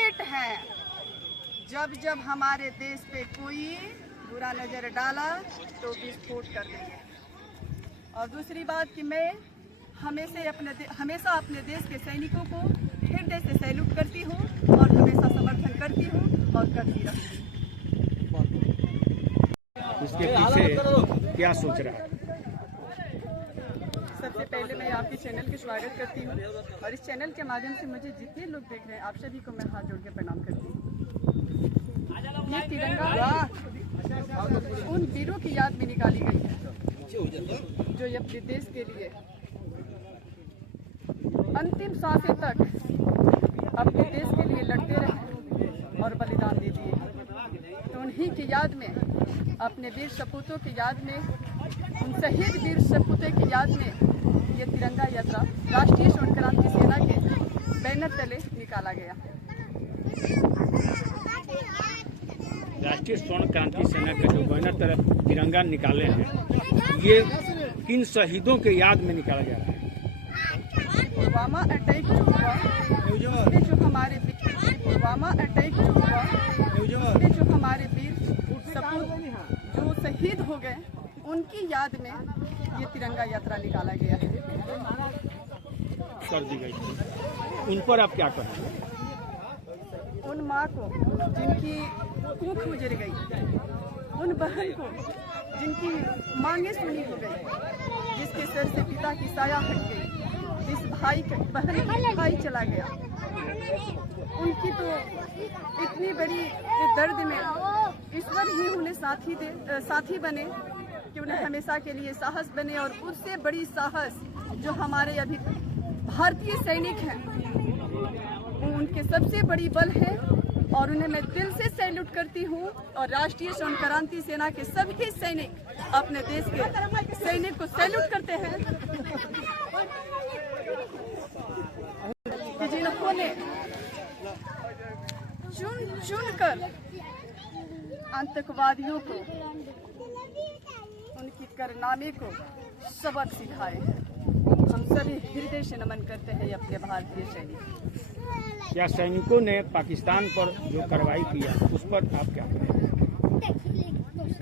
Bullet हैं। जब जब हमारे देश पे कोई बुरा नज़र डाला तो विस्फोट कर देंगे। और दूसरी बात कि मैं हमेशा अपने देश के सैनिकों को हृदय से सैल्यूट करती हूँ और हमेशा समर्थन करती हूँ और करती रहूँगी। इसके पीछे क्या सोच रहा है? सबसे पहले मैं आपके चैनल का स्वागत करती हूँ और इस चैनल के माध्यम से मुझे जितने लोग देख रहे हैं आप सभी को मैं हाथ जोड़ के प्रणाम करती हूँ। ये तिरंगा उन वीरों की याद में निकाली गई है जो अपने देश के लिए अंतिम सांसें तक अपने देश के लिए लड़ते रहे और बलिदान दे दिए। तो उन्हीं की याद में, अपने वीर सपूतों की याद में, उन शहीद वीर सपूतों की याद में ये तिरंगा यात्रा राष्ट्रीय स्वर्ण क्रांति सेना के बैनर तले निकाला गया। राष्ट्रीय स्वर्ण क्रांति सेना के जो बैनर तरफ तिरंगा निकाले हैं, ये किन शहीदों के याद में निकाला जा रहा है? पुलवामा अटैक जो हुआ, उसमें जो हमारे वीर सपूत जो शहीद हो गए, उनकी याद में ये तिरंगा यात्रा निकाला गया है। कर दी गई थी। उन पर आप क्या करें? उन माँ को जिनकी कुख उजड़ गई, उन बहन को जिनकी मांगे सुनी हो गई, जिसके सर से पिता की साया हट गई, जिस बहन का भाई चला गया, उनकी तो इतनी बड़ी दर्द में ईश्वर ही उन्हें साथी बने कि उन्हें हमेशा के लिए साहस बने। और उससे बड़ी साहस जो हमारे अभी भारतीय सैनिक हैं, वो उनके सबसे बड़ी बल है और उन्हें मैं दिल से सैल्यूट करती हूँ। और राष्ट्रीय स्वर्ण क्रांति सेना के सभी सैनिक अपने देश के सैनिक को सैल्यूट करते हैं कि जिन्होंने चुन कर आतंकवादियों को, उनकी कारनामे को सबक सिखाए हैं। हम सभी हृदय से नमन करते हैं अपने भारतीय सैनिक। क्या सैनिकों ने पाकिस्तान पर जो कार्रवाई किया उस पर आप क्या करें?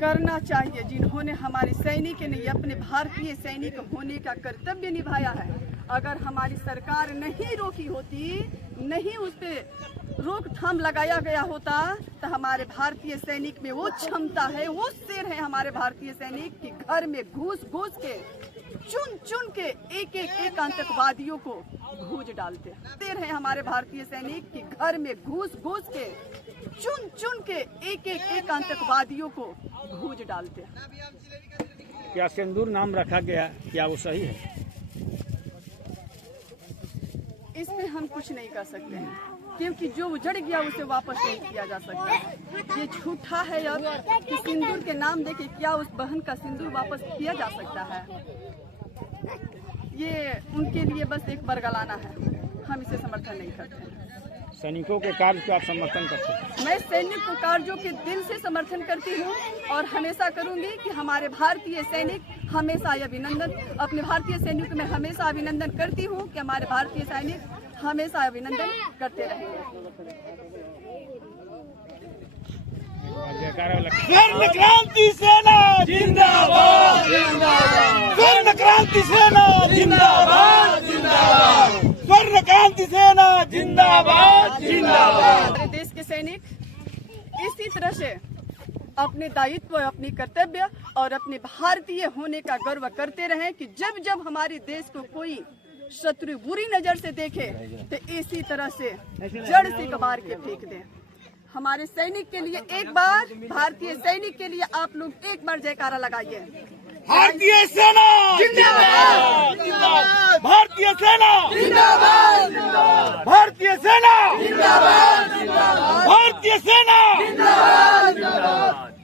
करना चाहिए। जिन्होंने हमारे सैनिक ने अपने भारतीय सैनिक होने का कर्तव्य निभाया है, अगर हमारी सरकार नहीं रोकी होती, नहीं उस पर रोकथाम लगाया गया होता, तो हमारे भारतीय सैनिक में वो क्षमता है, वो शेर है हमारे भारतीय सैनिक कि घर में घुस के चुन के एक आतंकवादियों को भूज डालते। शेर है हमारे भारतीय सैनिक कि घर में घुस के चुन के एक आतंकवादियों को भूज डालते। क्या सिंदूर नाम रखा गया, क्या वो सही है? इसमें हम कुछ नहीं कर सकते हैं, क्योंकि जो उजड़ गया उसे वापस नहीं किया जा सकता। ये झूठा है अब कि सिंदूर के नाम देके क्या उस बहन का सिंदूर वापस किया जा सकता है। ये उनके लिए बस एक बरगलाना है, हम इसे समर्थन नहीं करते। सैनिकों के कार्य को आप समर्थन करते हैं? मैं सैनिक को कार्यों के दिल से समर्थन करती हूँ और हमेशा करूँगी कि हमारे भारतीय सैनिक हमेशा अभिनंदन, अपने भारतीय सैनिक में हमेशा अभिनंदन करती हूँ कि हमारे भारतीय सैनिक हमेशा अभिनंदन करते रहेंगे। स्वर्ण क्रांति सेना जिंदाबाद, स्वर्ण क्रांति सेना जिंदाबाद, स्वर्ण क्रांति सेना जिंदाबाद। हमारे देश के सैनिक इसी तरह से अपने दायित्व, अपनी कर्तव्य और अपने भारतीय होने का गर्व करते रहें कि जब जब हमारे देश को कोई शत्रु बुरी नजर से देखे तो इसी तरह से जड़ से कबार के फेंक दें। हमारे सैनिक के लिए एक बार, भारतीय सैनिक के लिए आप लोग एक बार जयकारा लगाइए। भारतीय सेना जिंदाबाद, भारतीय सेना जिंदाबाद, भारतीय सेना जिंदाबाद, भारतीय सेना जिंदाबाद।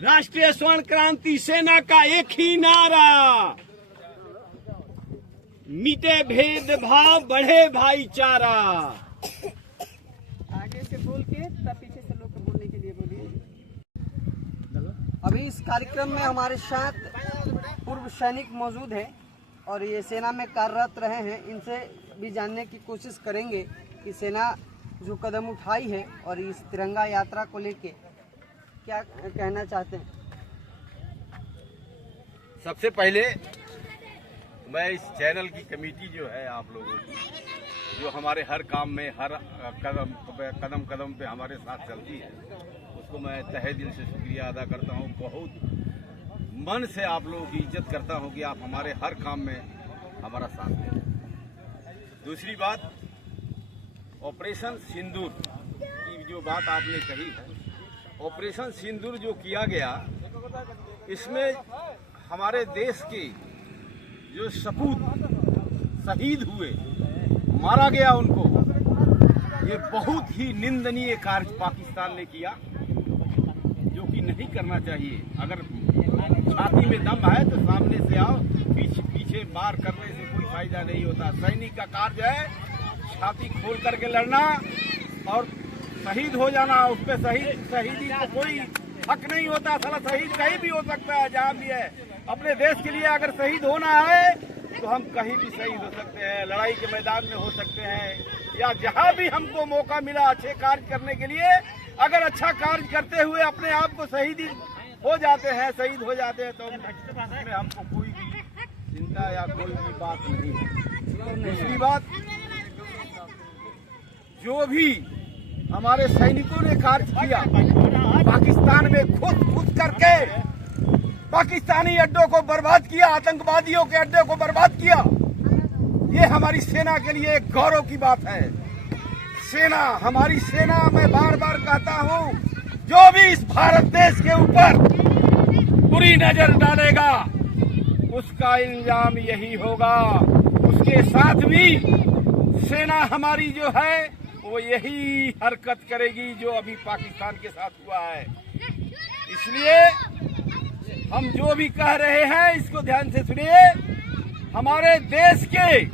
राष्ट्रीय स्वर्ण क्रांति सेना का एक ही नारा, मिटे भेदभाव बढ़े भाईचारा। आगे से बोल के तब पीछे से लोग को बोलने के लिए बोलिए। अभी इस कार्यक्रम में हमारे साथ पूर्व सैनिक मौजूद हैं और ये सेना में कार्यरत रहे हैं। इनसे भी जानने की कोशिश करेंगे कि सेना जो कदम उठाई है और इस तिरंगा यात्रा को लेके क्या कहना चाहते हैं? सबसे पहले मैं इस चैनल की कमेटी जो है आप लोगों की, जो हमारे हर काम में हर कदम कदम पे हमारे साथ चलती है, उसको मैं तहे दिल से शुक्रिया अदा करता हूँ। बहुत मन से आप लोगों की इज्जत करता हूँ कि आप हमारे हर काम में हमारा साथ दें। दूसरी बात, ऑपरेशन सिंदूर की जो बात आपने कही है, ऑपरेशन सिंदूर जो किया गया, इसमें हमारे देश के जो सपूत शहीद हुए, मारा गया उनको, ये बहुत ही निंदनीय कार्य पाकिस्तान ने किया, जो कि नहीं करना चाहिए। अगर छाती में दम है तो सामने से आओ, पीछे मार करने से कोई फायदा नहीं होता। सैनिक का कार्य है छाती खोल करके लड़ना और शहीद हो जाना। उस पर शहीदी को कोई हक नहीं होता। साला शहीद कहीं भी हो सकता है, जहाँ भी है। अपने देश के लिए अगर शहीद होना है तो हम कहीं भी शहीद हो सकते हैं, लड़ाई के मैदान में हो सकते हैं, या जहाँ भी हमको मौका मिला अच्छे कार्य करने के लिए, अगर अच्छा कार्य करते हुए अपने आप को शहीद हो जाते हैं, शहीद हो जाते हैं, तो उसमें हमको कोई भी चिंता या कोई भी बात नहीं है। दूसरी बात, जो भी हमारे सैनिकों ने कार्य किया पाकिस्तान में, खुद करके पाकिस्तानी अड्डों को बर्बाद किया, आतंकवादियों के अड्डे को बर्बाद किया, ये हमारी सेना के लिए एक गौरव की बात है। सेना, हमारी सेना, मैं बार बार कहता हूँ, जो भी इस भारत देश के ऊपर बुरी नजर डालेगा उसका इल्जाम यही होगा। उसके साथ भी सेना हमारी जो है वो यही हरकत करेगी जो अभी पाकिस्तान के साथ हुआ है। इसलिए हम जो भी कह रहे हैं इसको ध्यान से सुनिए। हमारे देश के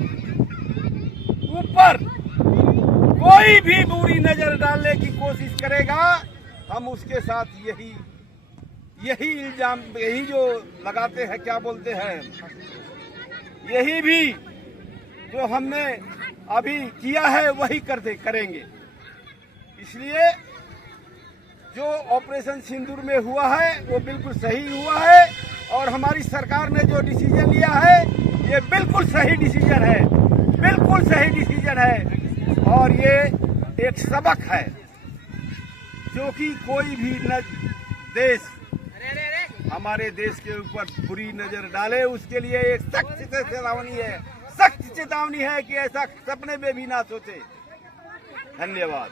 ऊपर कोई भी बुरी नजर डालने की कोशिश करेगा, हम उसके साथ यही इल्जाम, यही जो लगाते हैं, क्या बोलते हैं, यही भी जो हमने अभी किया है वही करेंगे। इसलिए जो ऑपरेशन सिंदूर में हुआ है वो बिल्कुल सही हुआ है, और हमारी सरकार ने जो डिसीजन लिया है ये बिल्कुल सही डिसीजन है, बिल्कुल सही डिसीजन है। और ये एक सबक है, जो कि कोई भी देश हमारे देश के ऊपर बुरी नजर डाले उसके लिए एक सख्त चेतावनी है कि ऐसा सपने में भी ना सोचे। धन्यवाद।